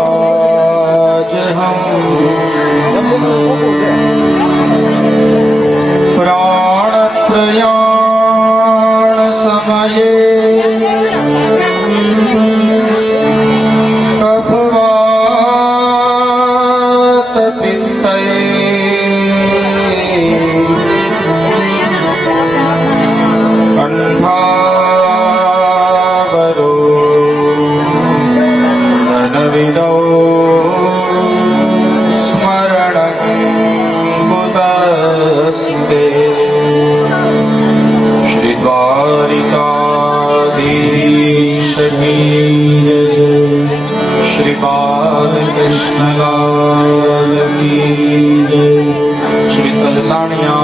शतुमानसराज हम प्राण प्रयाण समये कफवात पित्तये कंठावरो धनविदो स्मरणं कुतस्ते श्री द्वारिकाधीश की जय, श्री बालकृष्ण लाल की जय, श्री तलसानिया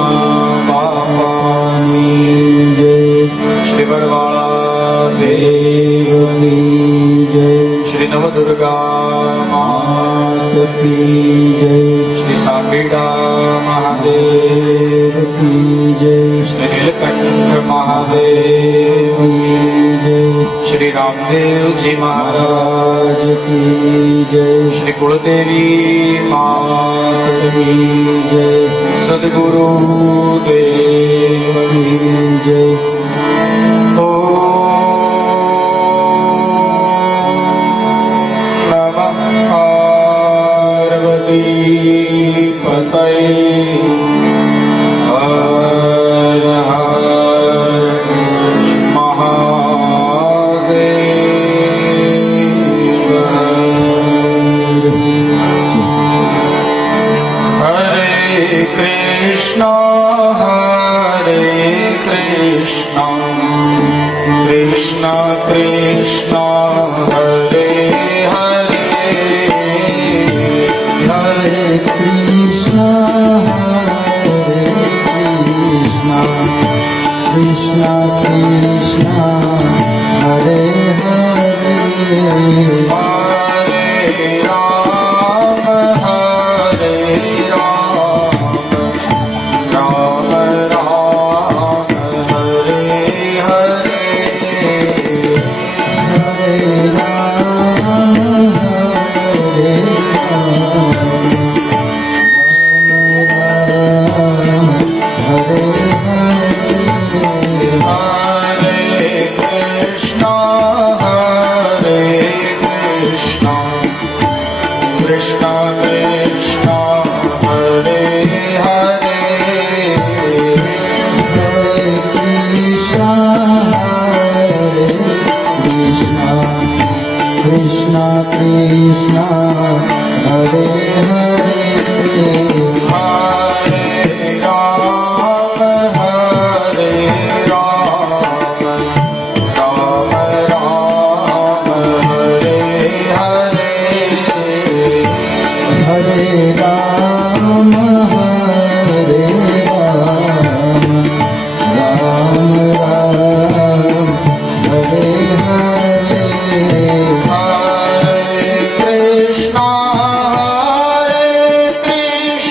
बाबा की जय, श्री बरवाला देव की जय, श्री नवदुर्गा मात की जय, श्री सांबीड़ा महादेव की जय, श्री नीलकंठ महादेव की जय, श्री रामदेव जी महाराज की जय, श्री कुलदेवी मात की जय, सद्गुरु देव की जय। Krishna Krishna Hare Hare Hare Krishna Hare Krishna Krishna Krishna Hare Hare Hare Rama Hare Rama Rama Rama Hare Hare Krishna Krishna Hare Hare Hare Krishna Hare Krishna Krishna Krishna Hare Hare Hare Rama Hare Rama Rama Rama Hare Hare Hare Rama Hare Rama Rama Rama Hare Hare Hare Krishna Hare Krishna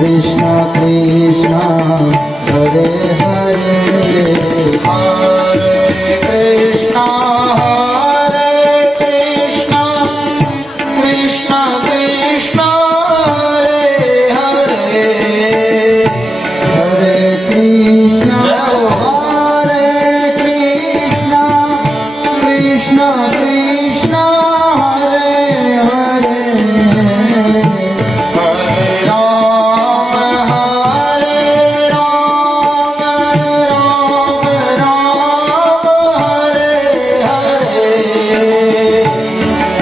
Krishna Krishna Hare Hare Hare Krishna Krishna Krishna Hare Hare Hare Krishna Krishna Krishna Hare Hare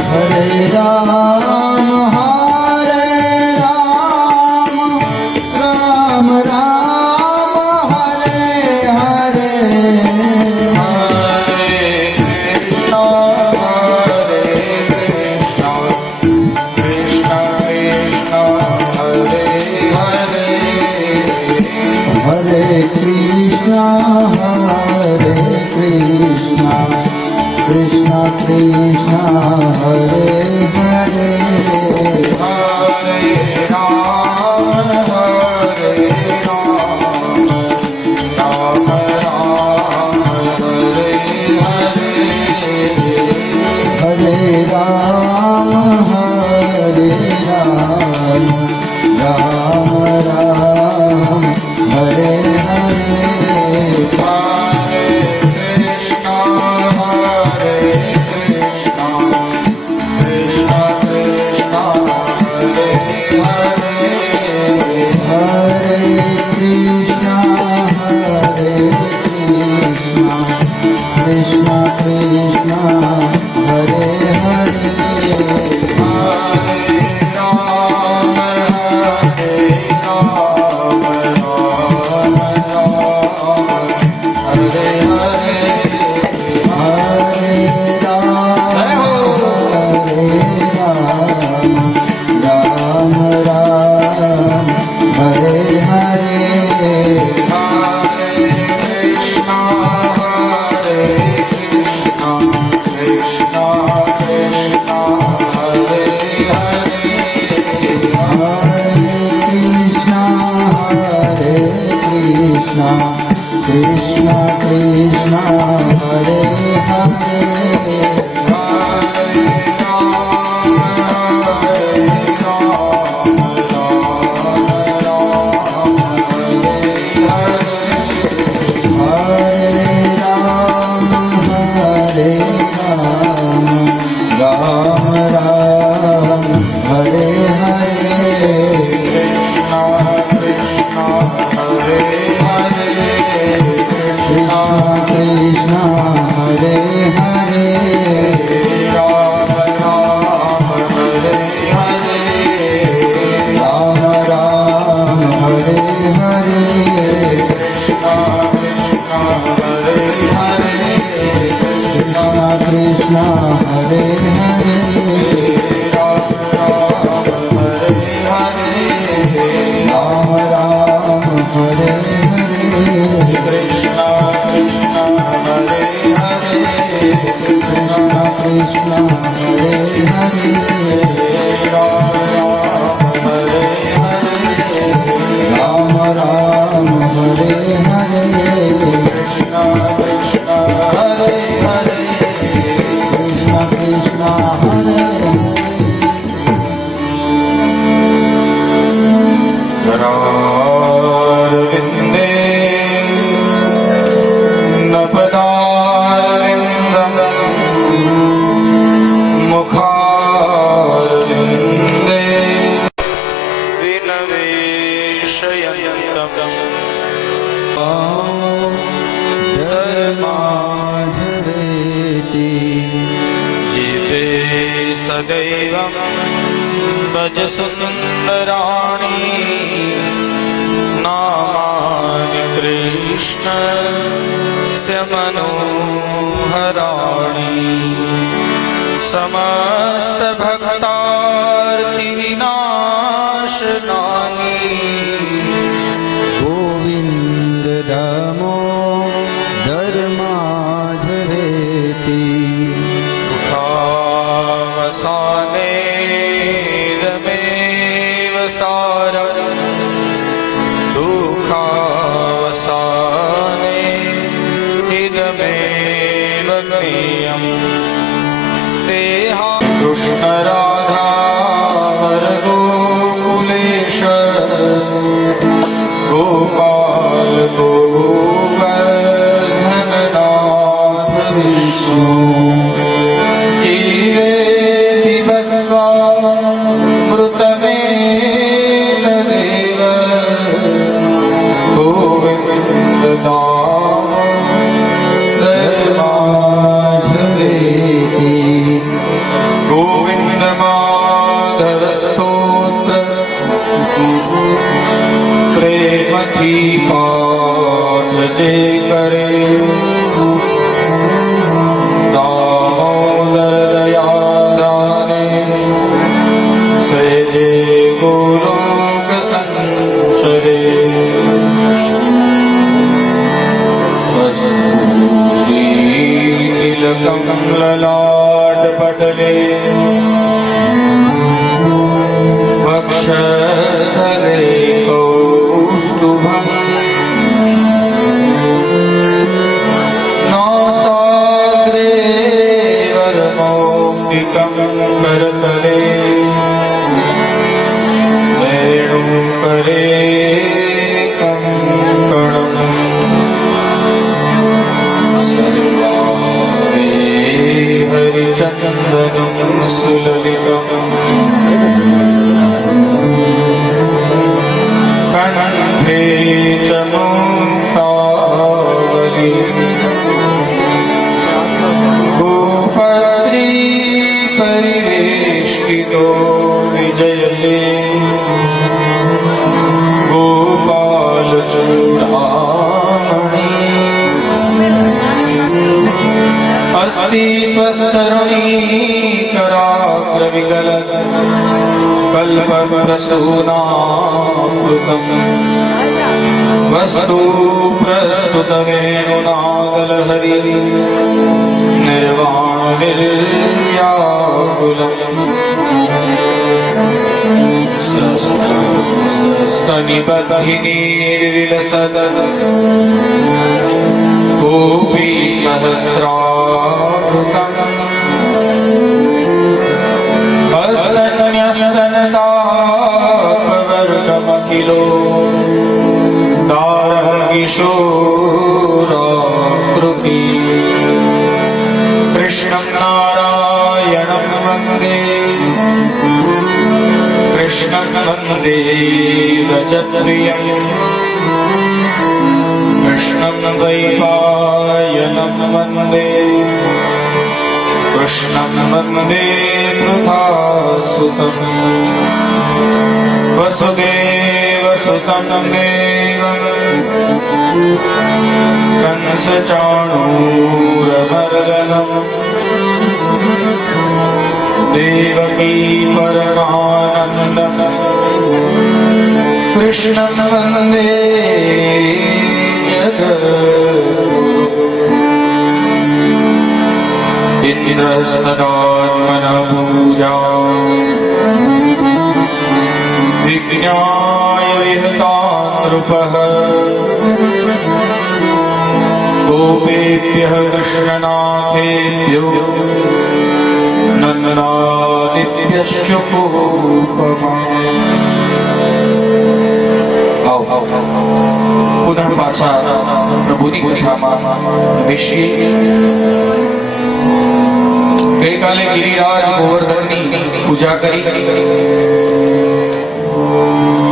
Hare Ram Ram Ram Hare Hare Hare Ram Ram Ram Hare Hare Hare Krishna हरे कृष्णा कृष्ण कृष्ण हरे हरे हरे राम हरे राम राम राम हरे हरे हरे राम राम राम हरे हरे हरे कृष्णा हरे कृष्णा कृष्ण कृष्ण हरे हरे हरे राम राम हरे हरे हरे कृष्णा कृष्ण कृष्ण हरे हरे हरे राम राम राम हरे हरे कृष्ण कृष्ण हरे हरे राम राम हरे हरे कृष्ण कृष्ण हरे हरे राम राम हरे हरे कृष्ण कृष्ण हरे हरे राम राम हरे हरे कृष्ण कृष्ण हरे करारविन्दे नपदारविन्दं मुखारविन्दे विनवेशयन्तं धर्माधरेति जीवे सदैवं भजसु सुन्दराणि नामानि कृष्णस्य मनोहराणि समस्तभक्तार्तिविनाशनानि गोविन्द दामो धर्माधरेति मुखावसाने रमेव सारम् कृतज्ञेयम् तेहा कृष्ण राधा गोकुलेश गोपाल गोवर्धननाथ विष्णु जीवे दिवस्वामृतमेव देव गोविन्द नाम माधवेति गोविन्द माधव स्तोत्र प्रेमथी पाठ जे करे दामोदर दया दाने सहजे गोलोक संचरे कस्तूरी तिलकं ललाट पटले वक्षस्थले कौस्तुभम् नासाग्रे वरमौक्तिकं करतले वेणुकरे कङ्कणम् सर्वाङ्गे हरिचन्दनं सुललितम् कण्ठे च मुक्तावली गोपस्त्री परिवेष्टितो विजयते गोपालचूडामणि अस्ति स्वस्तरुणीकराग्रविगलत् कल्पप्रसूनामृतम् वस्तु प्रस्तुतवेणुनागलहरि निर्वाणनिर्व्याकुलम् स्तनिबद्धिनीर्विलसत् गोपी सहस्रावृतम् हस्तन्यस्तनतापवर्गमखिलो दारकिशोराकृति कृष्णं नारायणं वन्दे कृष्णं वन्दे व्रजप्रियम् कृष्णं द्वैपायनं वन्दे कृष्णं वन्दे वृथासुतम् वसुदेवसुतं देवम् कंसचाणूरमर्दनम् देवकी परमानन्दम् कृष्णं वन्दे जगद्गुरुम् इन्द्रस्तदात्मनपूजा विज्ञाय विहतानृपः गोपेभ्यः कृष्णनाथेभ्यो नन्दादिभ्यश्च पूपमा पुनः पाछा प्रभुनी कथाમાં પ્રવેશીએ ગઈકાલે ગિરિરાજ ગોવર્ધનની પૂજા કરી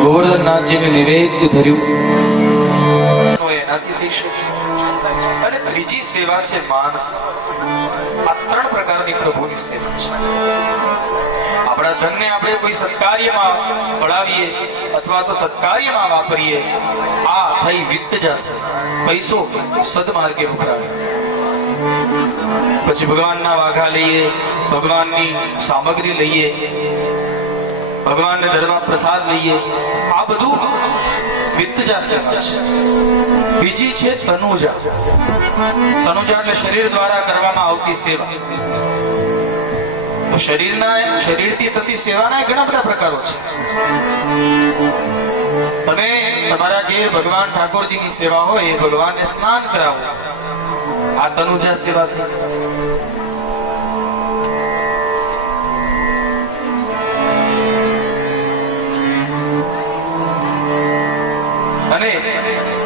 ગોવર્ધનનાથજીને નિવેદ્ય ધર્યું એનાથી થઈ શકે અને ત્રીજી સેવા છે માનસ આ ત્રણ પ્રકારની પ્રભુની સેવા છે આપણા ધનને આપણે કોઈ સત્કાર્યમાં પડાવીએ અથવા તો સત્કાર્યમાં વાપરીએ આ થઈ વિત્ત જશે પૈસો સદમાર્ગે વપરાવે પછી ભગવાનના વાઘા લઈએ ભગવાનની સામગ્રી લઈએ ભગવાનને ધર્મ પ્રસાદ લઈએ આ બધું વિત્તજા સેવા છે બીજી છે તનુજા તનુજા એટલે શરીર દ્વારા કરવામાં આવતી સેવા શરીરથી થતી સેવાના ઘણા બધા પ્રકારો છે તમે તમારા ઘેર ભગવાન ઠાકોરજીની સેવા હોય ભગવાનને સ્નાન કરાવો આ તનુજા સેવા થઈ. અને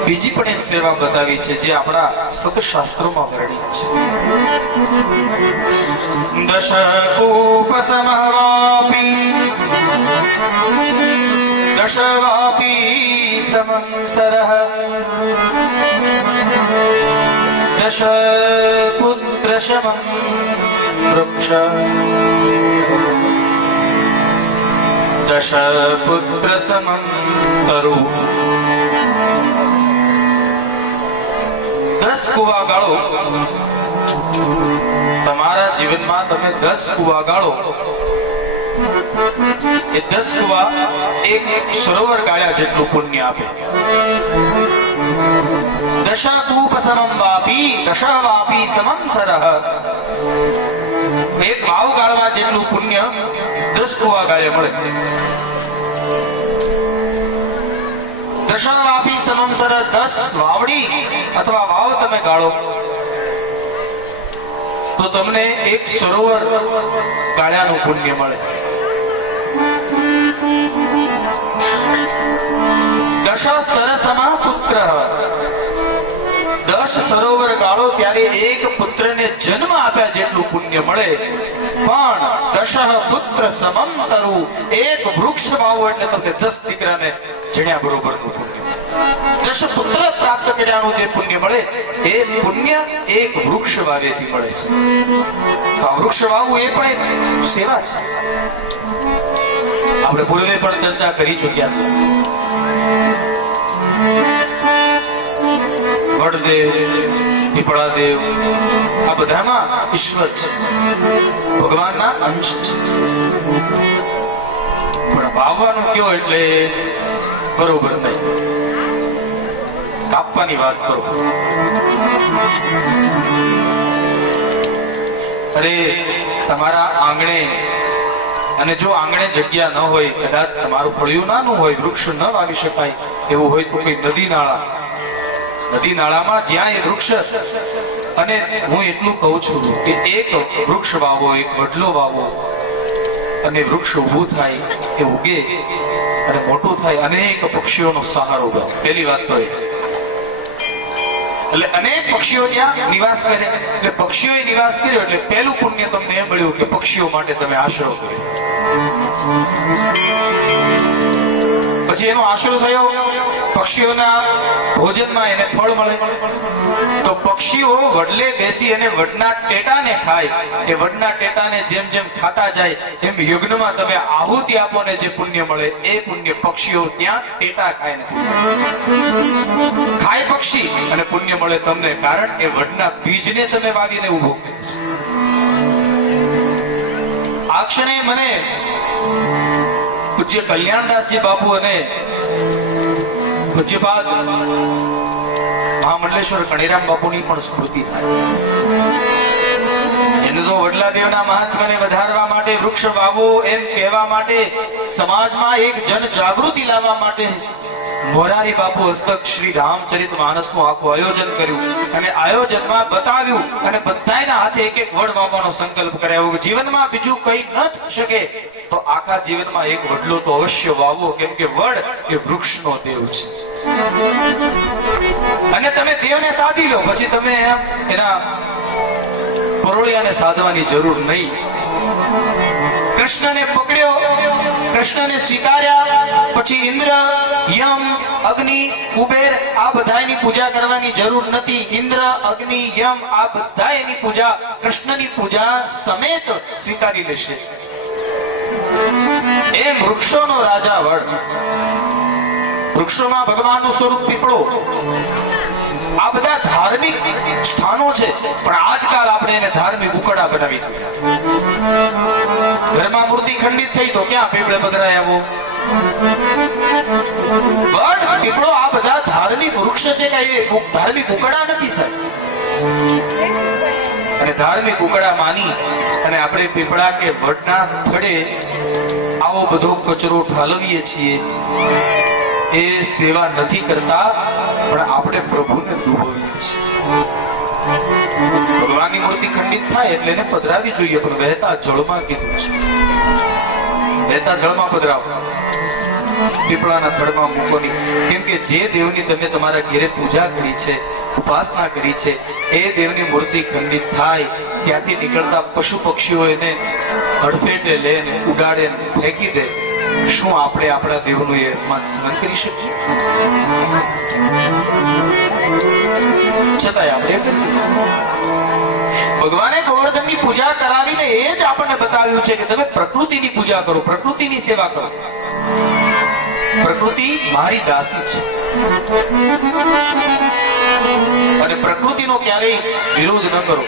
બીજી પણ એક સેવા બતાવી છે જે આપણા સતશાસ્ત્રોમાં વર્ણિત છે. દશકૂપસમવાપી દશવાપી સમંસરઃ દશપુત્ર સમં વૃક્ષ દશપુત્ર સમં તરુ. 10 કુવા ગાળો. તમારા જીવનમાં તમે 10 કુવા ગાળો. એ 10 કુવા એક સરોવર ગાળ્યા જેટલું પુણ્ય આપે. દશાકૂપ સમમ વાપી દશાવાપી સમમ સરહ. એક વાવ ગાળવા જેટલું પુણ્ય 10 કુવા ગાળે મળે. દશાવાપી સમમ સરહ. 10 વાવડી અથવા વાવ તમે ગાળો તો તમને એક સરોવર ગાળ્યાનું પુણ્ય મળે. દશ સરસમા પુત્ર. 10 સરોવર ગાળો ત્યારે એક પુત્રને જન્મ આપ્યા જેટલું પુણ્ય મળે. પણ દશ પુત્ર સમમ તરુ. એક વૃક્ષ વાવો એટલે તમને 10 દીકરાને જણ્યા બરોબરનું પુણ્ય. 10 પુત્ર પ્રાપ્ત કર્યાનું જે પુણ્ય મળે એ પુણ્ય એક વૃક્ષ વાવેથી મળે છે. તો આ વૃક્ષ વાવવું એ પણ એક સેવા છે. આપણે પૂર્વે પણ ચર્ચા કરી ચૂક્યા. વડદેવ પીપળાદેવ આ બધામાં ઈશ્વર છે, ભગવાનના અંશ છે. પણ વાવવાનું કયો એટલે બરોબર નહીં. કાપવાની વાત કરો. અરે તમારા આંગણે, અને જો આંગણે જગ્યા ન હોય, કદાચ તમારું ફળિયું નાનું હોય, વૃક્ષ ન વાવી શકાય એવું હોય તો કોઈ નદી નાળામાં જ્યાં એ વૃક્ષ. અને હું એટલું કહું છું કે એક વૃક્ષ વાવો, એક વડલો વાવો અને વૃક્ષ ઊભું થાય, એ ઉગે અને મોટું થાય, અનેક પક્ષીઓનો સહારો બને. પહેલી વાત તો એટલે અનેક પક્ષીઓ ત્યાં નિવાસ કરે. એટલે પક્ષીઓએ નિવાસ કર્યો એટલે પહેલું પુણ્ય તમને એ મળ્યું કે પક્ષીઓ માટે તમે આશરો કર્યો. પછી એનો આશરો થયો, પક્ષીઓના ભોજનમાં એને ફળ મળે. તો પક્ષીઓ વડલે બેસી અને વડના ટેટાને ખાય. એ વડના ટેટાને જેમ જેમ ખાતા જાય એમ યજ્ઞમાં તમે આહુતિ આપો ને જે પુણ્ય મળે એ પુણ્ય પક્ષીઓ ત્યાં ટેટા ખાય ને ખાય પક્ષી અને પુણ્ય મળે તમને. કારણ એ વડના બીજને તમે વાવીને ઉભો કર્યો છે. આ ક્ષણે મને પૂજ્ય કલ્યાણદાસજી બાપુ અને પૂજ્યપાદ મહામંડલેશ્વર કણીરામ બાપુની પણ સ્મૃતિ થાય. એને તો વડલાદેવના મહાત્મ્યને વધારવા માટે, વૃક્ષ વાવો એમ કહેવા માટે, સમાજમાં એક જન જાગૃતિ લાવવા માટે મોરારી બાપુ હસ્તક શ્રી રામચરિત માનસનું આખું આયોજન કર્યું. અને આયોજનમાં બતાવ્યું અને બધાના હાથે એક એક વડ વાવવાનો સંકલ્પ કરાયો. જીવનમાં બીજું કંઈ ન થઈ શકે તો આખા જીવનમાં એક વડલો તો અવશ્ય વાવો, કેમ કે વડ એ વૃક્ષનો દેવ છે. અને તમે દેવને સાધી લો પછી તમે એના પરોળિયાને સાધવાની જરૂર નહીં. કૃષ્ણને પકડ્યો, કૃષ્ણને સ્વીકાર્યા, પછી ઇન્દ્ર, યમ, અગ્નિ, કુબેર આ બધાની પૂજા કરવાની જરૂર નથી. ઇન્દ્ર, અગ્નિ, યમ આ બધા એની પૂજા, કૃષ્ણની પૂજા સમેત સ્વીકારી લેશે. એમ વૃક્ષોનો રાજા વડ. વૃક્ષોમાં ભગવાનનું સ્વરૂપ પીપળો. આ બધા ધાર્મિક સ્થાનો છે, પણ આજકાલ આપણે એને ધાર્મિક ઉકડા બનાવી દીધા. ઘરમાં મૂર્તિ ખંડિત થઈ તો ક્યાં પીપળે પધરાય આવો. વડ, પીપળો આ બધા ધાર્મિક વૃક્ષ છે કે એ ધાર્મિક ઉકડા નથી સાહેબ. અને ધાર્મિક ઉકડા માની અને આપણે પીપળા કે વડના થડે આવો બધો કચરો ઠાલવીએ છીએ. એ સેવા નથી કરતા, પણ આપણે પ્રભુને દુભવીએ છીએ. ભગવાનની મૂર્તિ ખંડિત થાય એટલે એને પધરાવી જોઈએ, પણ વહેતા જળમાં કીધું છે. વહેતા જળમાં પધરાવો, પીપળાના થડમાં મૂકો નહીં. કેમ કે જે દેવની તમે તમારા ઘેરે પૂજા કરી છે, ઉપાસના કરી છે, એ દેવની મૂર્તિ ખંડિત થાય, ત્યાંથી નીકળતા પશુ પક્ષીઓ એને અડફેટે લે ને ઉડાડે ને ફેંકી દે. શું આપણે આપણા દેવનું એ માન સન્માન કરી શકીએ? છતાંય આપણે એ કરીએ છીએ. ભગવાને ગોવર્ધનની પૂજા કરાવીને એ જ આપણને બતાવ્યું છે કે તમે પ્રકૃતિની પૂજા કરો, પ્રકૃતિની સેવા કરો. પ્રકૃતિ મારી દાસી છે અને પ્રકૃતિનો ક્યારેય વિરોધ ન કરો.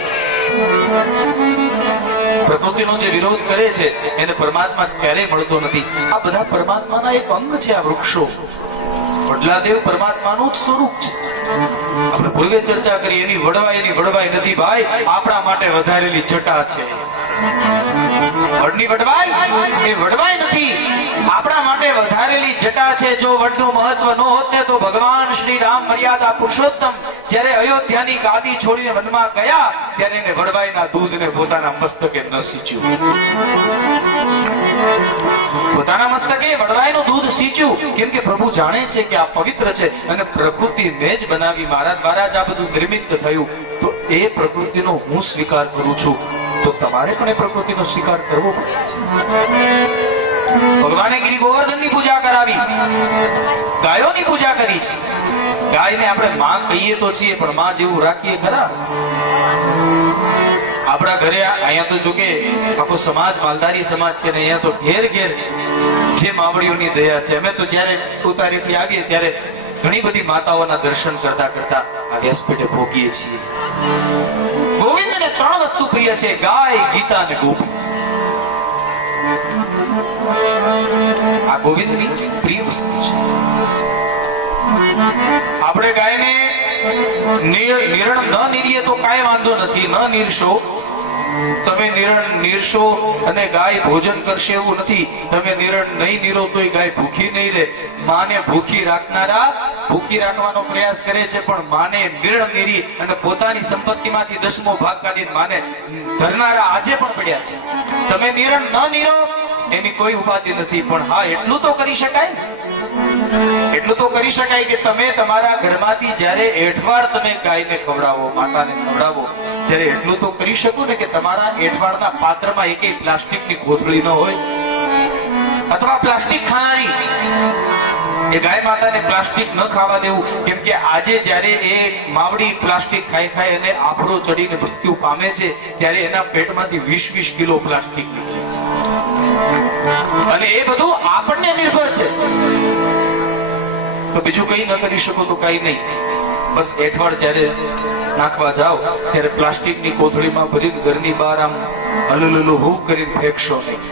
પ્રકૃતિનો જે વિરોધ કરે છે એને પરમાત્મા ક્યારેય મળતો નથી. આ બધા પરમાત્માના એક અંગ છે. આ વૃક્ષો, વડલાદેવ પરમાત્માનું જ સ્વરૂપ છે. આપણે પૂર્વે ચર્ચા કરી, એની વડવાઈ નથી ભાઈ, આપણા માટે વધારેલી જટા છે. વડની વડવાઈ એ વડવાઈ નથી, આપણા માટે વધારેલી જટા છે. જો વડનું મહત્વ ન હોત ને તો ભગવાન શ્રી રામ મર્યાદા પુરુષોત્તમ જ્યારે અયોધ્યાની ગાદી છોડીને વનમાં ગયા ત્યારે એને વડવાઈના દૂધને પોતાના મસ્તકે ન સિંચ્યું. પોતાના મસ્તકે વડવાઈનું દૂધ સિંચ્યું. કેમ કે પ્રભુ જાણે છે કે આ પવિત્ર છે અને પ્રકૃતિને જ બનાવી મારા દ્વારા જ આ બધું નિર્મિત થયું. તો એ પ્રકૃતિનો હું સ્વીકાર કરું છું, તો તમારે પણ એ પ્રકૃતિનો સ્વીકાર કરવો પડે. ભગવાને ગિરી ગોવર્ધનની પૂજા કરાવી, ગાયોની પૂજા કરી છે. ગાયને આપણે માં કહીએ તો છીએ, પણ માં જેવું રાખીએ ખરા? આપણા ઘરે અહીંયા તો જો કે આખો સમાજ માલધારી સમાજ છે ને, અહીંયા તો ઘેર ઘેર જે માવડીઓની દયા છે. અમે તો જયારે ઉતારેથી આવીએ ત્યારે ઘણી બધી માતાઓના દર્શન કરતા કરતા આ વ્યાસપીઠે ભોગીએ છીએ. ગોવિંદને 3 વસ્તુ પ્રિય છે: ગાય, ગીતા અને ગોપી. આ ગોવિંદની પ્રિય વસ્તુ છે. આપણે ગાયને નિરણ ન નીરીએ તો કાંઈ વાંધો નથી. ન નીરશો, તમે નિરણ નીરશો અને ગાય ભોજન કરશે એવું નથી. તમે નિરણ નહીં નીરો તો ગાય ભૂખી નહીં રહે. માને ભૂખી રાખનારા ભૂખી રાખવાનો પ્રયાસ કરે છે, પણ માને નિરણ નીરી અને પોતાની સંપત્તિમાંથી 10મો ભાગ કાઢીને માને ધરનારા આજે પણ પડ્યા છે. તમે નિરણ ન નીરો એની કોઈ ઉપાધિ નથી, પણ હા એટલું તો કરી શકાય ને, એટલું તો કરી શકાય કે તમે તમારા ઘરમાંથી જ્યારે એઠવાડ તમે ગાયને ખવડાવો, માતાને ખવડાવો, ત્યારે એટલું તો કરી શકો ને કે તમારા એઠવાડના પાત્રમાં એકેય પ્લાસ્ટિકની કોથળી ન હોય, અથવા પ્લાસ્ટિક ખાનારી એ ગાય માતાને પ્લાસ્ટિક ન ખાવા દેવું. કેમ કે આજે જ્યારે એ માવડી પ્લાસ્ટિક ખાઈ અને આફડો ચડીને મૃત્યુ પામે છે ત્યારે એના પેટમાંથી 20-20 કિલો પ્લાસ્ટિક નીકળે છે. અને એ બધું આપણને નિર્ભર છે. તો બીજું કઈ ન કરી શકો તો કઈ નહીં, બસ એઠવાડ જ્યારે નાખવા જાઓ ત્યારે પ્લાસ્ટિકની કોથળીમાં ભરીને ઘરની બહાર આમ હલુલુલું હું કરીને ફેંકશો નહીં.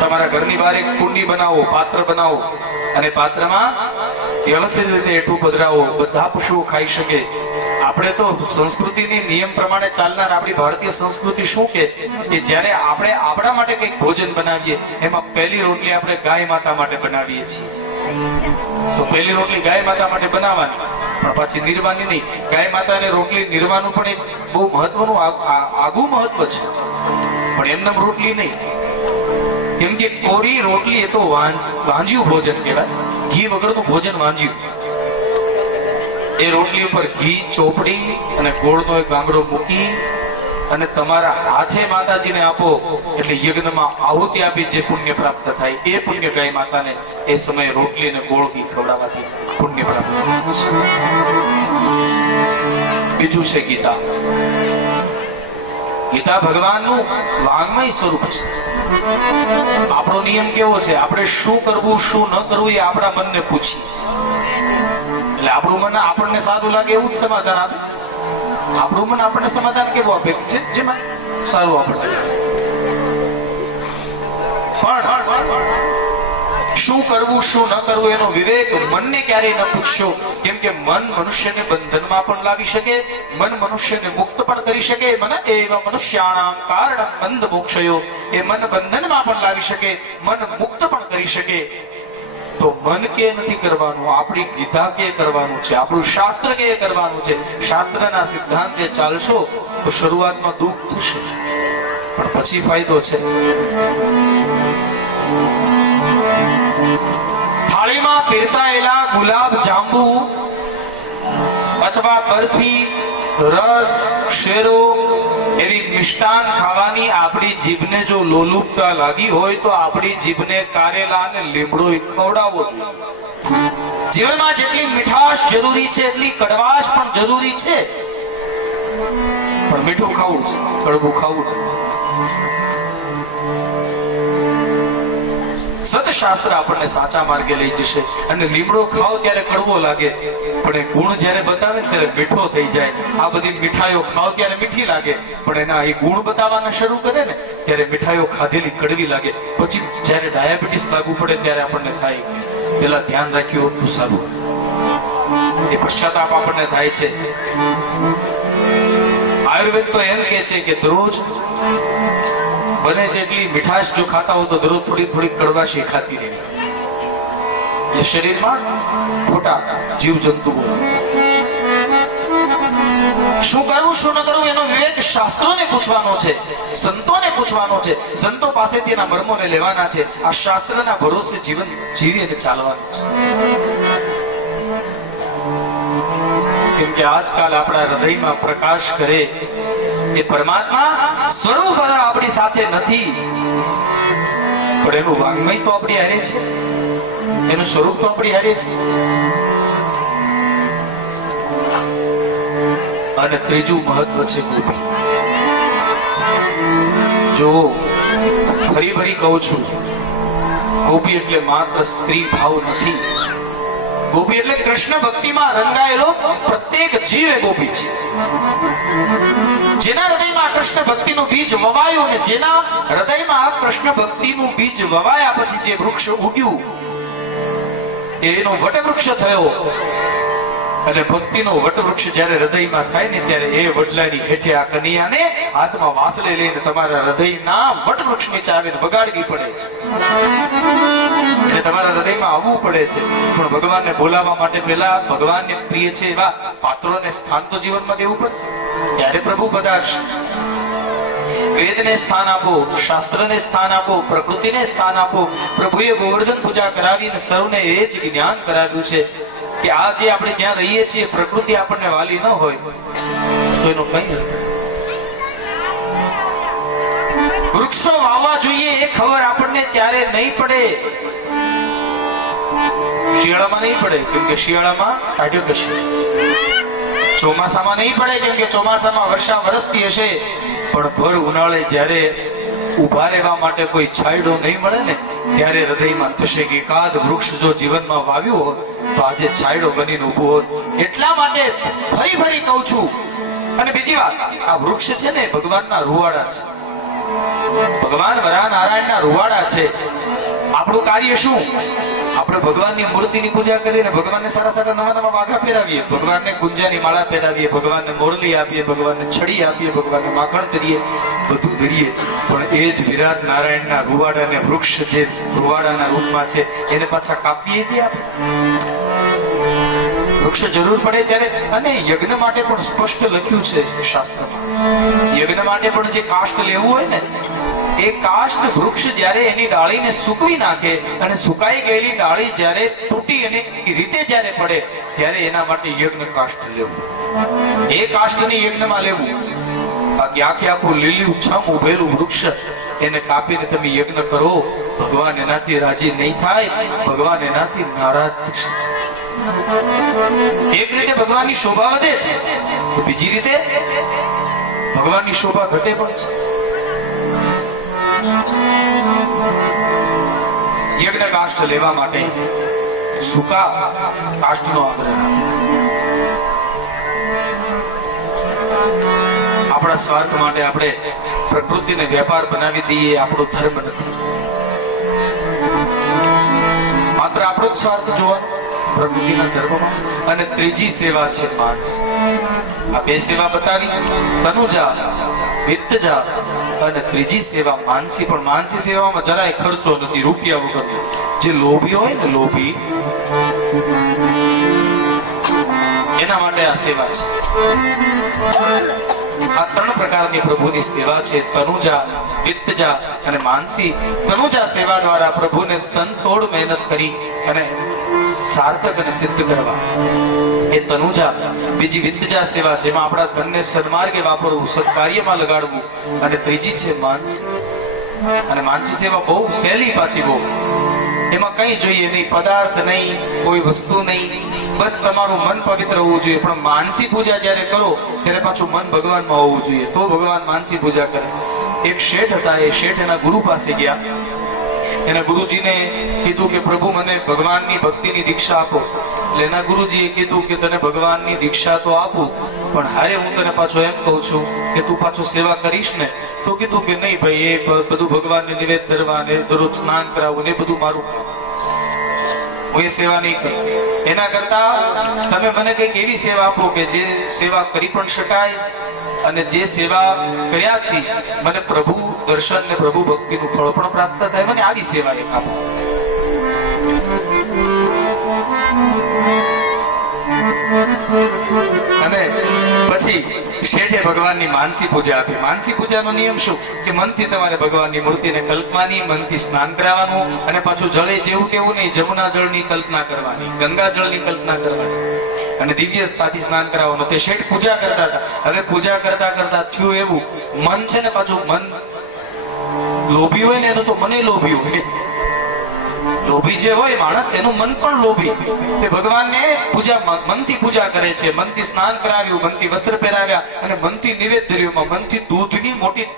તમારા ઘરની બહાર એક કુંડી બનાવો, પાત્ર બનાવો અને પાત્રમાં વ્યવસ્થિત રીતે એઠું પધરાવો, બધા પશુઓ ખાઈ શકે. આપણે તો સંસ્કૃતિની નિયમ પ્રમાણે ચાલનાર આપણી ભારતીય સંસ્કૃતિ શું કે જ્યારે આપણે આપણા માટે કંઈક ભોજન બનાવીએ એમાં પહેલી રોટલી આપણે ગાય માતા માટે બનાવીએ છીએ. તો પહેલી રોટલી ગાય માતા માટે બનાવવાની, પણ પાછી નિર્વાની નહીં. ગાય માતાને રોટલી નિર્વાનું પણ એક બહુ મહત્વનું આગવું મહત્વ છે, પણ એમને રોટલી નહીં. કેમ કે કોરી રોટલી એ તો વાંજ્યું ભોજન કહેવાય. ઘી વગરનું ભોજન વાંજ્યું. એ રોટલી ઉપર ઘી ચોપડી અને ગોળનો એક ગાંગડો મૂકી અને તમારા હાથે માતાજીને આપો એટલે યજ્ઞમાં આહુતિ આપી જે પુણ્ય પ્રાપ્ત થાય એ પુણ્ય ગાય માતાને એ સમયે રોટલી અને ગોળ ઘી ખવડાવવાથી પુણ્ય પ્રાપ્ત થાય. બીજું છે ગીતા. ગીતા ભગવાનનું વાંગ્મય સ્વરૂપ છે. આપણો નિયમ કેવો છે? આપણે શું કરવું શું ન કરવું એ આપણા મનને પૂછીએ. એટલે આપણું મન આપણને સારું લાગે એવું જ સમાધાન આપે. આપણું મન આપણને સમાધાન કેવું આપે? જેમાં સારું આપણે. પણ શું કરવું શું ન કરવું એનો વિવેક મનને ક્યારેય ન પૂછશો. કેમ કે મન મનુષ્યને બંધનમાં પણ લાવી શકે, મન મનુષ્યને મુક્ત પણ કરી શકે. મન એવ મનુષ્યાણામ કારણમ બંધ મોક્ષયો. એ મન બંધનમાં પણ લાવી શકે, મન મુક્ત પણ કરી શકે. તો મન કે નથી કરવાનું, આપણી ગીતા કે કરવાનું છે, આપણું શાસ્ત્ર કે કરવાનું છે. શાસ્ત્રના સિદ્ધાંતે ચાલશો તો શરૂઆતમાં દુઃખ થશે, પણ પછી ફાયદો છે. થાળીમાં પીરસાયેલા ગુલાબ જાંબુ અથવા બરફી, રસ, શેરો એવી મિષ્ટાન ખાવાની આપણી જીભને જો લોલુપતા લાગી હોય તો આપણી જીભને કારેલા અને લીમડો ખવડાવવો જોઈએ. જીવનમાં જેટલી મીઠાશ જરૂરી છે એટલી કડવાશ પણ જરૂરી છે, પણ મીઠું ખાવું છે, કડવું ખાવું નથી. સતશાસ્ત્ર આપણને સાચા માર્ગે લઈ જશે. અને લીમડો ખાઓ ત્યારે કડવો લાગે, પણ એ ગુણ જ્યારે બતાવે ત્યારે મીઠો થઈ જાય. આ બધી મીઠાઈઓ ખાઓ ત્યારે મીઠી લાગે, પણ એના એ ગુણ બતાવવાના શરૂ કરે ને ત્યારે મીઠાઈઓ ખાધેલી કડવી લાગે. પછી જ્યારે ડાયાબિટીસ લાગુ પડે ત્યારે આપણને થાય પેલા ધ્યાન રાખ્યું હોત તો સારું. એ પશ્ચાતાપ આપણને થાય છે. આયુર્વેદ તો એમ કે છે કે દરરોજ બને તેટલી મીઠાશ જો ખાતા હો તો દરરોજ થોડી થોડી કડવાશી ખાતી રહેવી. એ શરીરમાં ખોટા જીવજંતુઓ. શું કરવું શું ન કરવું એનો વિવેક શાસ્ત્રોને પૂછવાનો છે, સંતોને પૂછવાનો છે. સંતો પાસેથી એના મર્મોને લેવાના છે. આ શાસ્ત્રના ભરોસે જીવન જીવી અને ચાલવાનું છે. કેમ કે આજકાલ આપણા હૃદયમાં પ્રકાશ કરે એ પરમાત્મા સ્વરૂપ આપણી સાથે નથી, પણ એનું વાંગ્મય તો આપણી હારે છે, એનું સ્વરૂપ તો આપણી હારે છે. અને ત્રીજું મહત્વ છે ગોપી. જો ફરી ફરી કહું છું, ગોપી એટલે માત્ર સ્ત્રી ભાવ નથી. ગોપી એટલે કૃષ્ણ ભક્તિમાં રંગાયેલો પ્રત્યેક જીવ એ ગોપી છે. જેના હૃદયમાં કૃષ્ણ ભક્તિનું બીજ વવાયું અને જેના હૃદયમાં કૃષ્ણ ભક્તિનું બીજ વવાયા પછી જે વૃક્ષ ઉગ્યું એનો વટવૃક્ષ થયો. અને ભક્તિનો વટવૃક્ષ જ્યારે હૃદયમાં થાય ને ત્યારે એ વડલાની હેઠે આ કન્યાને હાથમાં વાસળે લઈને તમારા હૃદયના વટવૃક્ષ નીચે આવીને વગાડવી પડે છે. એટલે તમારા હૃદયમાં આવવું પડે છે. પણ ભગવાનને બોલાવવા માટે પહેલા ભગવાનને પ્રિય છે એવા પાત્રોને સ્થાન તો જીવનમાં દેવું પડે, ત્યારે પ્રભુ પધારશે. વેદને સ્થાન આપો, શાસ્ત્રને સ્થાન આપો, પ્રકૃતિને સ્થાન આપો. પ્રભુએ ગોવર્ધન પૂજા કરાવીને સૌને એ જ જ્ઞાન કરાવ્યું છે કે આજે આપણે જ્યાં રહીએ છીએ પ્રકૃતિ આપણને વાલી ન હોય તો એનો કઈ અર્થ. વૃક્ષો વાવવા જોઈએ એ ખબર આપણને ત્યારે નહીં પડે, શિયાળામાં નહીં પડે કેમ કે શિયાળામાં કાઢ્યો કશે. ચોમાસામાં નહીં પડે કેમ કે ચોમાસામાં વર્ષા વરસતી હશે, પણ ભર ઉનાળે જ્યારે ઉભા રહેવા માટે કોઈ છાંયડો નહીં મળે ને ત્યારે હૃદયમાં થશે કે એકાદ વૃક્ષ જો જીવનમાં વાવ્યું હોત તો આજે છાંયડો બનીને ઊભું હોત. એટલા માટે ફરી ફરી કહું છું. અને બીજી વાત, આ વૃક્ષ છે ને ભગવાનના રૂવાડા છે, ભગવાન વરા નારાયણના રૂવાડા છે. આપણું કાર્ય શું? આપણે ભગવાનની મૂર્તિની પૂજા કરીને ભગવાનને સારા સારા નવા નવા વાઘા પહેરાવીએ, ભગવાનને ગુંજાની માળા પહેરાવીએ, ભગવાનને મોરલી આપીએ, ભગવાનને છડી આપીએ, ભગવાનને માખણ ધરીએ, બધું ધરીએ. પણ એ જ વિરાટ નારાયણના રૂવાડાને વૃક્ષ જે રૂવાડાના રૂપમાં છે એને પાછા કાપીએ દે આપણે. વૃક્ષ જરૂર પડે ત્યારે. અને યજ્ઞ માટે પણ સ્પષ્ટ લખ્યું છે શાસ્ત્રમાં, યજ્ઞ માટે પણ જે કાષ્ઠ લેવું હોય ને એ કાષ્ઠ વૃક્ષ જ્યારે એની ડાળીને સૂકવી નાખે અને સુકાઈ ગયેલી ડાળી જ્યારે તૂટી અને રીતે જ્યારે પડે ત્યારે એના માટે યજ્ઞ કાષ્ઠ લેવું, એ કાષ્ઠને યજ્ઞમાં લેવું. બાકી આખે આખું લીલું છમ ઉભેલું વૃક્ષ એને કાપીને તમે યજ્ઞ કરો, ભગવાન એનાથી રાજી નહીં થાય, ભગવાન એનાથી નારાજ થશે. એક રીતે ભગવાનની શોભા વધે છે, બીજી રીતે ભગવાનની શોભા ઘટે પણ છે. યજ્ઞ કાષ્ઠ લેવા માટે સૂકા કાષ્ઠનો આગ્રહ. આપણા સ્વાર્થ માટે આપણે પ્રકૃતિને વેપાર બનાવી દઈએ, આપણો ધર્મ નથી. માત્ર આપણો જ સ્વાર્થ જોવાનો પ્રકૃતિના ધર્મમાં. અને ત્રીજી સેવા છે માનસ. આ બે સેવા બતાવી, તનુજા વિત્તજા અને ત્રીજી સેવા માનસી. પણ માનસી સેવામાં જરાય ખર્ચો નથી, રૂપિયા વગરની. જે લોભી હોય ને, લોભી, એના માટે આ સેવા છે. આ ત્રણ પ્રકારની પ્રભુની સેવા છે: તનુજા, વિત્તજા અને માનસી. તનુજા સેવા દ્વારા પ્રભુને તનતોડ મહેનત કરી અને સાર્થક અને સિદ્ધ કરવા, એ તનુજા. બીજી વિત્તજા સેવા, જેમાં આપણા ધનને સન્માર્ગે વાપરવું, સત્કાર્યમાં લગાડવું. અને ત્રીજી છે માનસી. અને માનસી સેવા બહુ સહેલી, પાછી બહુ. એમાં કઈ જોઈએ નહીં, પદાર્થ નહીં, કોઈ વસ્તુ નહીં, બસ તમારું મન પવિત્ર હોવું જોઈએ. પણ માનસી પૂજા જ્યારે કરો ત્યારે પાછું મન ભગવાનમાં હોવું જોઈએ, તો ભગવાન માનસી પૂજા કરે. એક શેઠ હતા, એ શેઠ એના ગુરુ પાસે ગયા. એના ગુરુજીને કીધું કે પ્રભુ મને ભગવાનની ભક્તિની દીક્ષા આપો. એટલે એના ગુરુજીએ કીધું કે તને ભગવાનની દીક્ષા તો આપું, પણ હારે હું તને પાછો એમ કહું છું કે તું પાછો સેવા કરીશ ને? તો કીધું કે નહીં ભાઈ, એ બધું ભગવાનને નિવેદ ધરવા ને દરરોજ સ્નાન કરાવવું ને બધું મારું, હું એ સેવા નહીં કરું. એના કરતા તમે મને કંઈક એવી સેવા આપો કે જે સેવા કરી પણ શકાય, અને જે સેવા કર્યા છે મને પ્રભુ દર્શન ને પ્રભુ ભક્તિનું ફળ પણ પ્રાપ્ત થાય. મને આવી સેવા એક આપો. અને પછી શેઠે ભગવાનની માનસી પૂજા આપી. માનસી પૂજાનો નિયમ શું કે મનથી તમારે ભગવાનની મૂર્તિને કલ્પવાની, મનથી સ્નાન કરાવવાનું, અને પાછું જળે જેવું તેવું નહીં, જમુના જળની કલ્પના કરવાની, ગંગા જળની કલ્પના કરવાની, અને દિવ્ય સ્થાથી સ્નાન કરાવવાનું. તે શેઠ પૂજા કરતા હતા. હવે પૂજા કરતા કરતા થયું એવું, મન છે ને, પાછું મન લોભી હોય ને, એનું તો મને લોભી હોય. લોભી જે હોય માણસ, એનું મન પણ લોભી. તે ભગવાનને પૂજા મનથી પૂજા કરે છે, મનથી સ્નાન કરાવ્યું, મનથી વસ્ત્ર પહેરાવ્યા, અને મનથી નિવેદ ધર્યું. મનથી દૂધની મોટી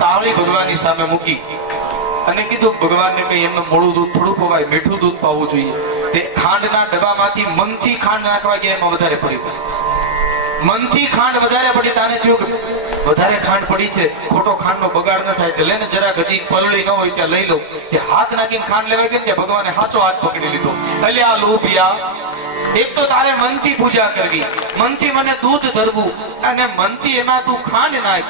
તાહળી ભગવાનની સામે મૂકી અને કીધું ભગવાનને કઈ એમનું મોડું દૂધ થોડું પવાય, મીઠું દૂધ પાવું જોઈએ. તે ખાંડના ડબ્બામાંથી મનથી ખાંડ નાખવા ગયા, એમાં વધારે પડી ગઈ. મનથી ખાંડ વધારે પડી, તાને થયું વધારે ખાંડ પડી છે, ખોટો ખાંડનો બગાડ ન થાય, એટલે ને જરાક હજી પલળી ન હોય ત્યાં લઈ લઉં. તે હાથ નાખીને ખાંડ લેવા ગયા, ત્યાં ભગવાને સાચો હાથ પકડી લીધો. એટલે આ લોભિયા, એક તો તારે મનથી પૂજા કરવી, મનથી મને દૂધ ધરવું, અને મનથી એમાં તું ખાંડ નાખ,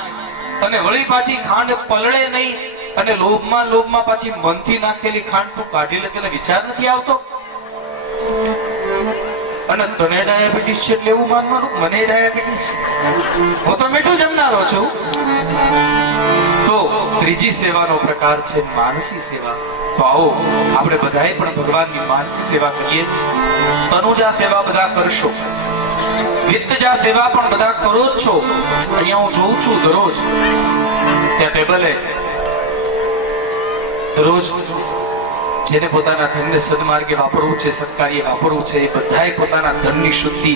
અને વળી પાછી ખાંડ પલળે નહીં, અને લોભમાં પાછી મનથી નાખેલી ખાંડ તું કાઢી લે, તેને વિચાર નથી આવતો. અને તને ડાયાબિટીસ છે એટલે એવું માનવાનું મને ડાયાબિટીસ, હું તો મીઠું જમનારો છું. તો ત્રીજી સેવાનો પ્રકાર છે માનસી સેવા. તો આવો આપણે બધાએ પણ ભગવાનની માનસી સેવા કરીએ. તનુજા સેવા બધા કરશો, વિત્તજા સેવા પણ બધા કરો જ છો. અહીંયા હું જોઉં છું દરરોજ ત્યાં ટેબલે દરરોજ જેને પોતાના ધનને સદમાર્ગે વાપરવું છે, સત્કાર્ય વાપરવું છે, એ બધાએ પોતાના ધનની શુદ્ધિ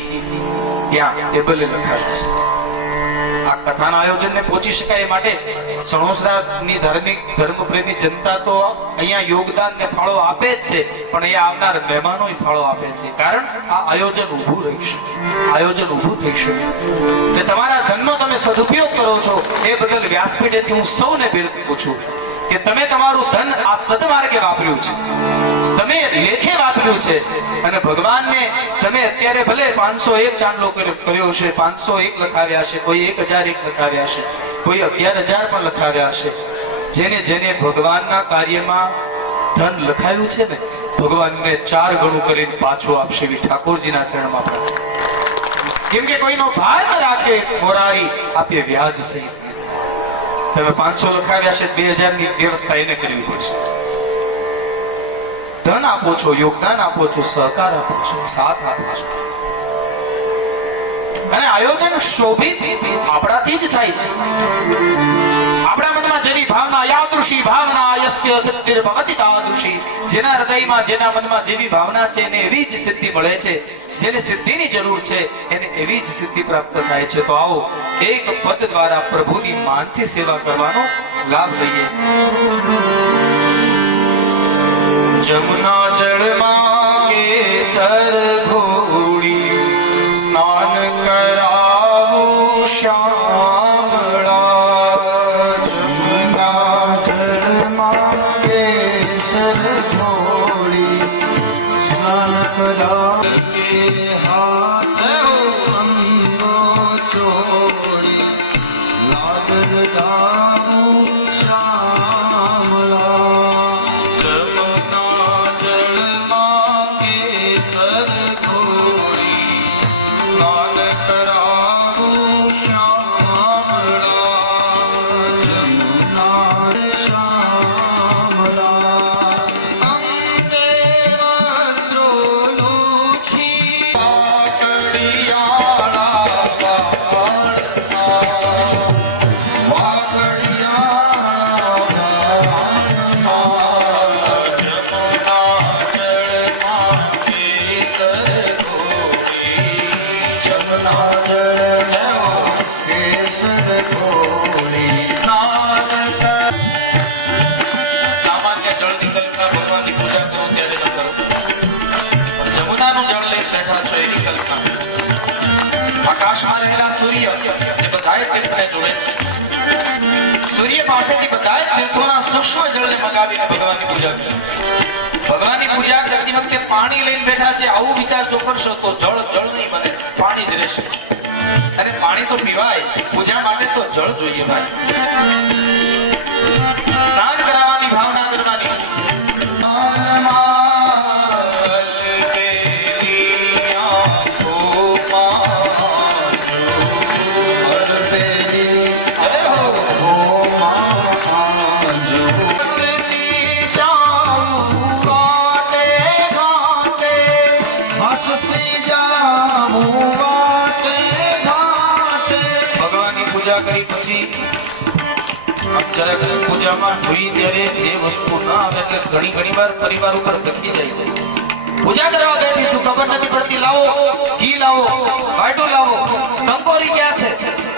ત્યાં ટેબલે લખાવે છે. આ કથાના આયોજનને પહોંચી શકાય એ માટે સણોસરાની ધાર્મિક ધર્મપ્રેમી જનતા તો અહીંયા યોગદાન ને ફાળો આપે જ છે, પણ એ આવનાર મહેમાનો ફાળો આપે છે. કારણ આ આયોજન ઊભું રહી શકે, આયોજન ઊભું થઈ શકે. કે તમારા ધનનો તમે સદુપયોગ કરો છો, એ બદલ વ્યાસપીઠેથી હું સૌને બિરદાવું છું કે તમે તમારું ધન આ સદમાર્ગે વાપર્યું છે, તમે લેખે વાપર્યું છે. અને ભગવાનને તમે અત્યારે ભલે 501 ચાંદલો કર્યો છે, 501 લખાવ્યા છે, કોઈ 1001 લખાવ્યા છે, કોઈ 11,000 પણ લખાવ્યા છે. જેને જેને ભગવાનના કાર્યમાં ધન લખાયું છે ને, ભગવાનને 4 ગણું કરીને પાછું આપશે, એવી ઠાકોરજીના ચરણમાં પ્રાર્થના. કેમ કે કોઈનો ભાર ન રાખે, મોરારી આપીએ વ્યાજ સહિત. તમે 500 લખાવ્યા છે, 2000 ની વ્યવસ્થા એને કરવી પડશે. ધન આપો છો, યોગદાન આપો છો, સહકાર આપો છો, સાથ આપો છો. અને આયોજન શોભિત આપણાથી જ થાય છે. આપણા મનમાં જેવી ભાવના, યાદૃશી ભાવના યસ્ય સિદ્ધિર્ભવતિ તાદૃશી. જેના હૃદયમાં, જેના મનમાં જેવી ભાવના છે, એને એવી જ સિદ્ધિ મળે છે. જેને સિદ્ધિની જરૂર છે, એને એવી જ સિદ્ધિ પ્રાપ્ત થાય છે. તો આવો એક પદ દ્વારા પ્રભુની માનસી સેવા કરવાનો લાભ લઈએ. જમુના જળમાં કેસર ઘોડી, સ્નાન કરાવું શ્યામળા. જમુના જળમાં કેસર ઘોડી, સ્નાન કરાવું, હાથ અંગો ચોડી, આ રહેલા સૂર્ય એ બધાય તીર્થને જોડે છે. સૂર્ય પાસેથી બધાય તીર્થોના સૂક્ષ્મ જળને મગાવીને ભગવાનની પૂજા કરી. ભગવાનની પૂજા કરતી વખતે પાણી લઈને બેઠા છે આવું વિચાર જો કરશો તો જળ નહીં બને, પાણી જ રહેશે. અને પાણી તો પીવાય, પૂજા માટે તો જળ જોઈએ ભાઈ. સ્નાન કરાવવાની ભાવના કરવાની. કરી પછી જરાક પૂજામાં જોઈ ત્યારે જે વસ્તુ ના આવે એટલે ઘણી વાર પરિવાર ઉપર દખી જાય છે. પૂજા કરવા બેઠી છું, ખબર નથી પડતી, લાવો ઘી લાવો, વાટો લાવો, કંકોરી ક્યાં છે,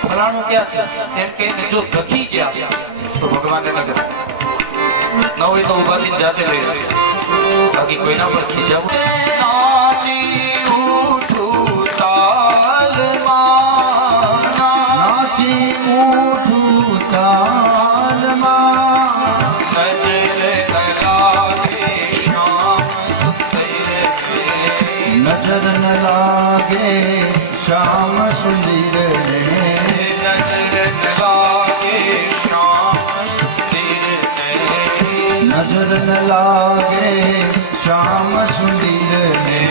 ફલાણું ક્યાં છે, એમ કહીને જો દખી ગયા તો ભગવાનને ન કરે. ન હોય તો ઉભાથી જાતે લઈ આવે, બાકી કોઈના પર ખીજાવું. નજર ન લાગે શ્યામ સુંદર રે, નજર ન લાગે શ્યામ સુંદર રે.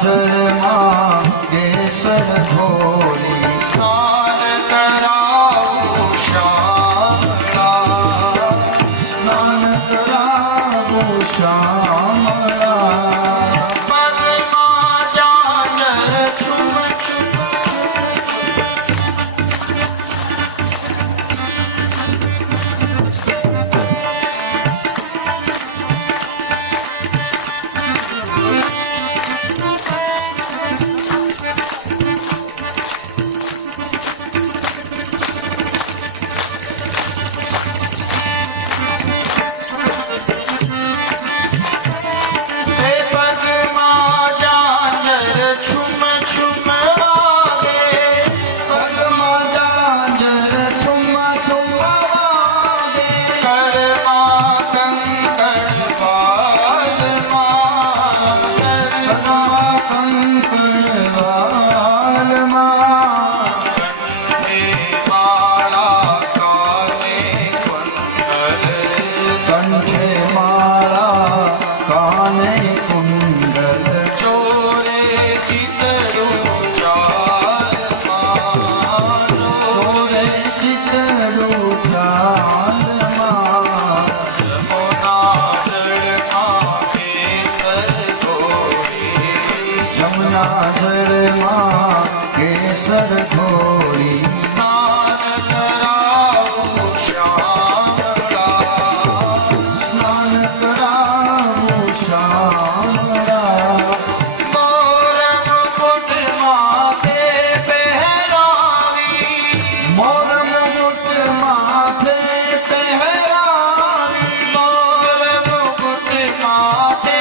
જળમાં કેસર ઘોળી સ્નાન કરાવું શ્યામળા, સ્નાન કરાવું શ્યામળા. પગમાં જાજર છુમ છુમ જળમાં કેસર ઘોળી સ્નાન કરાવું શ્યામળા, સ્નાન કરાવું શ્યામળા. મોર મુકુટ માથે પહેરાવી, મોર મુકુટ માથે પહેરાવી, મોર મુકુટ માથે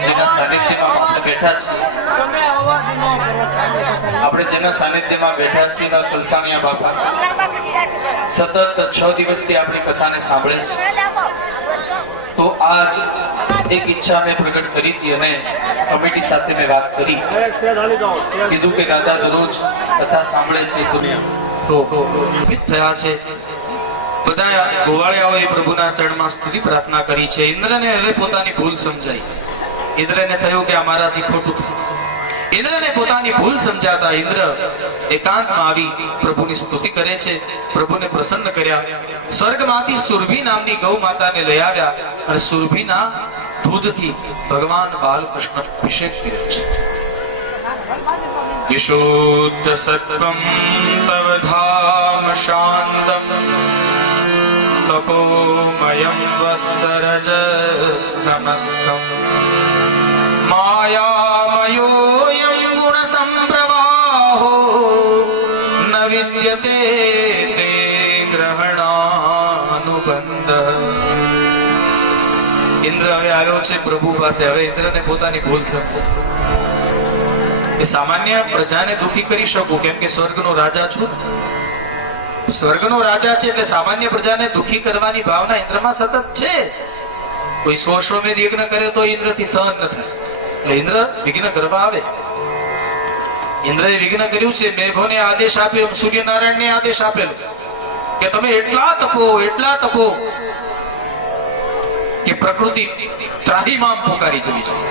જેના સાનિધ્યમાં આપણે બેઠા છીએ આપણે જેના સાનિધ્યમાં બેઠા છીએ એના કલસાણિયા બાપા સતત 6 દિવસથી આપણી કથાને સાંભળે છે. તો આજ એક ઈચ્છા મેં પ્રગટ કરી હતી અને કમિટી સાથે મેં વાત કરી. કીધું કે દાદા દરરોજ કથા સાંભળે છે તો ભ્રમિત થયા છે. બધા ગોવાળિયાઓએ પ્રભુના ચરણમાં સ્તુતિ પ્રાર્થના કરી છે. ઇન્દ્રને હવે પોતાની ભૂલ સમજાઈ. ઇન્દ્રને થયું કે આ મારાથી ખોટું થયું. ઇન્દ્રને પોતાની ભૂલ સમજાતા ઇન્દ્ર એકાંતમાં આવી પ્રભુની સ્તુતિ કરે છે. પ્રભુને પ્રસન્ન કર્યા. સ્વર્ગમાંથી સુરભી નામની ગૌ માતાને લઈ આવ્યા અને સુરભીના દૂધથી ભગવાન બાલકૃષ્ણ અભિષેક કર્યો છે. વિશુદ્ધ સત્વમ તવ ધામ શાંતમ તપોમયમ વસ્તરજસ્તમસ્તમ માયામયોયમ ગુણ સંપ્રવાહો ન વિદ્યતે તે ગ્રહણાનુબંધ. ઇન્દ્ર હવે આવ્યો છે પ્રભુ પાસે. હવે ઇન્દ્રને પોતાની ભૂલ સમજે. એ સામાન્ય પ્રજાને દુઃખી કરી શકું કેમ કે સ્વર્ગનો રાજા છું. સ્વર્ગનો રાજા છે એટલે સામાન્ય પ્રજાને દુઃખી કરવાની ભાવના ઇન્દ્રમાં સતત છે. કોઈ સ્વશ્વમેધ યજ્ઞ કરે તો ઇન્દ્રથી સહન ન થાય એટલે ઇન્દ્ર વિઘ્ન કરવા આવે. ઇન્દ્રએ વિઘ્ન કર્યું છે. મેઘોને આદેશ આપ્યો, સૂર્યનારાયણને આદેશ આપેલો કે તમે એટલા તપો કે પ્રકૃતિ ત્રાહિમામ પોકારી જવી જોઈએ.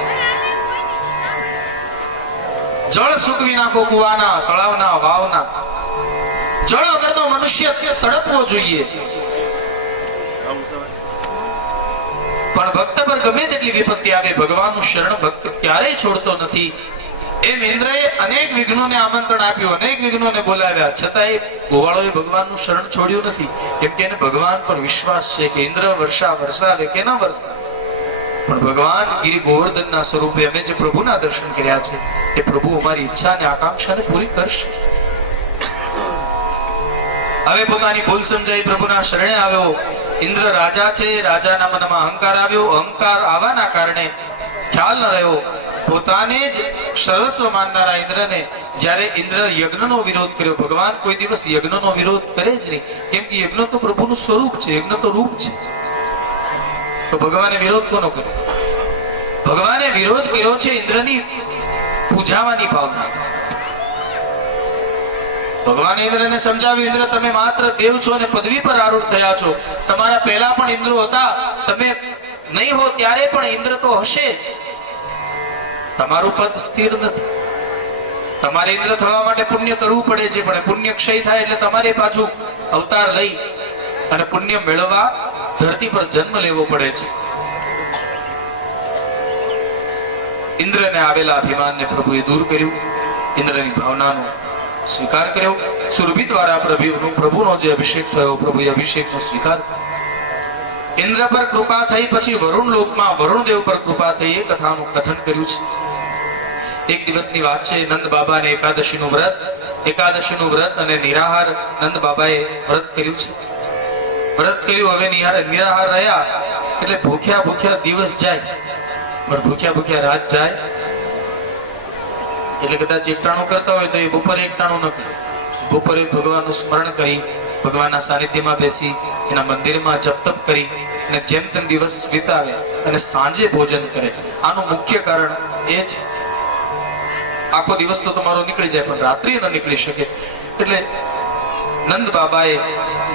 જળ સૂકવી નાખો કુવાના, તળાવના, વાવના. જળ વગર તો મનુષ્ય તડપવો જોઈએ. પણ ભક્ત પર ગમે તેટલી વિપત્તિ આવે ભગવાનનું શરણ ભક્ત ક્યારેય છોડતો નથી. એમ ઇન્દ્રએ અનેક વિઘ્નોને આમંત્રણ આપ્યું, અનેક વિઘ્નોને બોલાવ્યા, છતાં એ ગોવાળોએ ભગવાનનું શરણ છોડ્યું નથી. કેમ કે એને ભગવાન પર વિશ્વાસ છે કે ઇન્દ્ર વરસાવે કે ન વરસાવે પણ ભગવાન ગિરિ ગોવર્ધનના સ્વરૂપે અમે જે પ્રભુના દર્શન કર્યા છે એ પ્રભુ અમારી ઈચ્છા અને આકાંક્ષાને પૂરી કરશે. હવે પોતાની ભૂલ સમજાઈ પ્રભુના શરણે આવ્યો. ઇન્દ્ર રાજા છે. રાજાના મનમાં અહંકાર આવ્યો. અહંકાર આવવાના કારણે ખ્યાલ ન રહ્યો. પોતાને જ સર્વસ્વ માનનારા ઇન્દ્રને જ્યારે ઇન્દ્ર યજ્ઞનો વિરોધ કર્યો. ભગવાન કોઈ દિવસ યજ્ઞનો વિરોધ કરે જ નહીં. કેમ કે યજ્ઞ તો પ્રભુનું સ્વરૂપ છે, યજ્ઞ તો રૂપ છે. તો ભગવાને વિરોધ કોનો કર્યો? ભગવાને વિરોધ કર્યો છે ઇન્દ્રની પૂજાવાની ભાવના. ભગવાને ઇન્દ્રને સમજાવ્યું, ઇન્દ્ર તમે માત્ર દેવ છો અને પદવી પર આરૂઢ થયા છો. તમારા પહેલા પણ ઇન્દ્રો હતા. તમે નહીં હો ત્યારે પણ ઇન્દ્ર તો હશે જ. તમારું પદ સ્થિર નથી. તમારે ઇન્દ્ર થવા માટે પુણ્ય કરવું પડે છે. પણ પુણ્ય ક્ષય થાય એટલે તમારે પાછું અવતાર લઈ અને પુણ્ય મેળવવા ધરતી પર જન્મ લેવો પડે છે. ઇન્દ્રને આવેલા અભિમાનને પ્રભુએ દૂર કર્યું. ઇન્દ્રની ભાવનાનો સ્વીકાર કર્યો. સુરભી દ્વારા પ્રભુનો જે અભિષેક થયો, પ્રભુએ અભિષેકનો સ્વીકાર કર્યો. ઇન્દ્ર પર કૃપા થઈ પછી વરુણ લોકમાં વરુણદેવ પર કૃપા થઈ એ કથાનું કથન કર્યું છે. એક દિવસની વાત છે. નંદ બાબાને એકાદશીનું વ્રત અને નિરાહાર નંદ બાબાએ વ્રત કર્યું છે. વ્રત કર્યું. હવે નિરાહાર રહ્યા એટલે ભૂખ્યા દિવસ જાય પણ ભૂખ્યા રાત જાય. એટલે કદાચ એકટાણું કરતા હોય તો એ બપોરે એકટાણું ન કરે. બપોરે ભગવાનનું સ્મરણ કરી, ભગવાનના સાનિધ્યમાં બેસી, એના મંદિરમાં જપ તપ કરી અને જેમ તેમ દિવસ વિતાવે અને સાંજે ભોજન કરે. આનું મુખ્ય કારણ એ છે આખો દિવસ તો તમારો નીકળી જાય પણ રાત્રિ ન નીકળી શકે. એટલે નંદ બાબાએ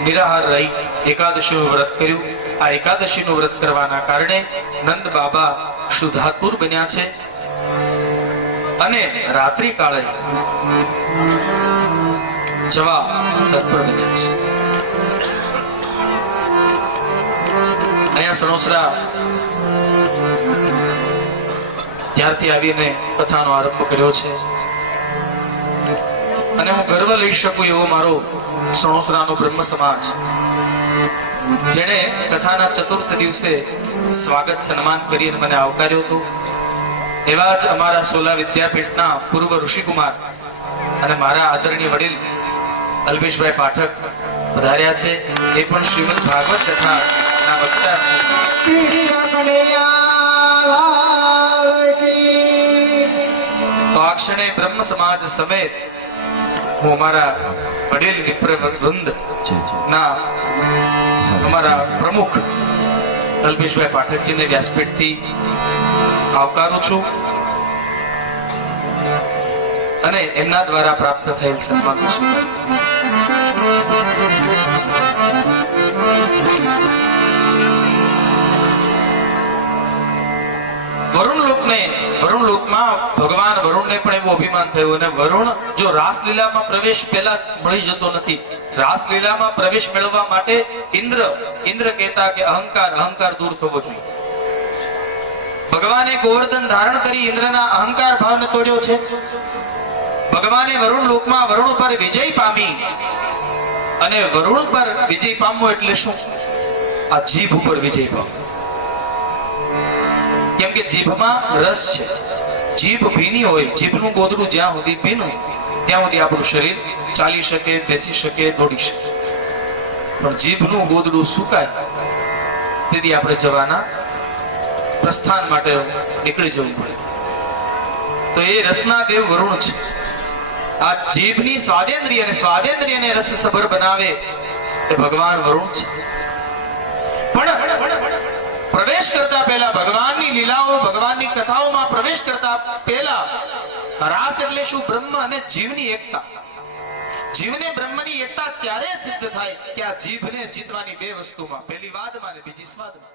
નિરાહાર રહી એકાદશીનું વ્રત કર્યું. આ એકાદશીનું વ્રત કરવાના કારણે નંદ બાબા શુદ્ધાતુર બન્યા છે અને રાત્રિ કાળે જવા તત્પર બન્યા છે. અહીંયા સણોસરા ત્યારથી આવીને કથાનો આરંભ કર્યો છે અને હું ગર્વ લઈ શકું એવો મારો સણોસરાનો બ્રહ્મ સમાજ, જેણે કથાના ચતુર્થ દિવસે સ્વાગત સન્માન કરી અને મને આવકાર્યો હતો. એવા જ અમારા સોલા વિદ્યાપીઠના પૂર્વ ઋષિકુમાર અને મારા આદરણીય વડીલ અલ્પેશભાઈ પાઠક પધાર્યા છે. એ પણ શ્રીમદ ભાગવત કથાના વક્તા છે. તો આ ક્ષણે બ્રહ્મ સમાજ સમેત હું અમારા વડીલ વિપ્રવૃંદ ના અમારા પ્રમુખ કલ્પેશભાઈ પાઠકજીને વ્યાસપીઠથી આવકારું છું અને એમના દ્વારા પ્રાપ્ત થયેલ સન્માન વરુણ લોકમાં ભગવાન વરુણને પણ એવું અભિમાન થયું અને વરુણ જો રાસલીલામાં પ્રવેશ પહેલા મળી જતો નથી. રાસલીલામાં પ્રવેશ મેળવવા માટે ઇન્દ્ર કહેતા કે અહંકાર દૂર થવો જોઈએ. ભગવાને ગોવર્ધન ધારણ કરી ઇન્દ્રના અહંકાર ભાવને તોડ્યો છે. ભગવાને વરુણ લોકમાં વરુણ પર વિજય પામી અને વરુણ પર વિજય પામવો એટલે શું? આ જીભ ઉપર વિજય પામવો. કેમ કે જીભમાં રસ છે. જીભ ભીની હોય, જીભનું ગોદડું જ્યાં સુધી ભીનું ત્યાં સુધી આપણું શરીર ચાલી શકે, બેસી શકે, દોડી શકે. પણ જીભનું ગોદડું સુકાય તેથી આપણે જવાના પ્રસ્થાન માટે નીકળી જવું પડે. તો એ રસના દેવ વરુણ છે. આ જીભની સ્વાદેન્દ્રિયને રસ સભર બનાવે એ ભગવાન વરુણ છે. પણ પ્રવેશ કરતા પહેલા ભગવાનની લીલાઓ, ભગવાનની કથાઓમાં પ્રવેશ કરતા પહેલા રાસ એટલે શું? બ્રહ્મ અને જીવની એકતા. જીવને બ્રહ્મની એકતા ત્યારે સિદ્ધ થાય કે આ જીભને જીતવાની બે વસ્તુમાં, પહેલી વાદમાં અને બીજી સ્વાદમાં.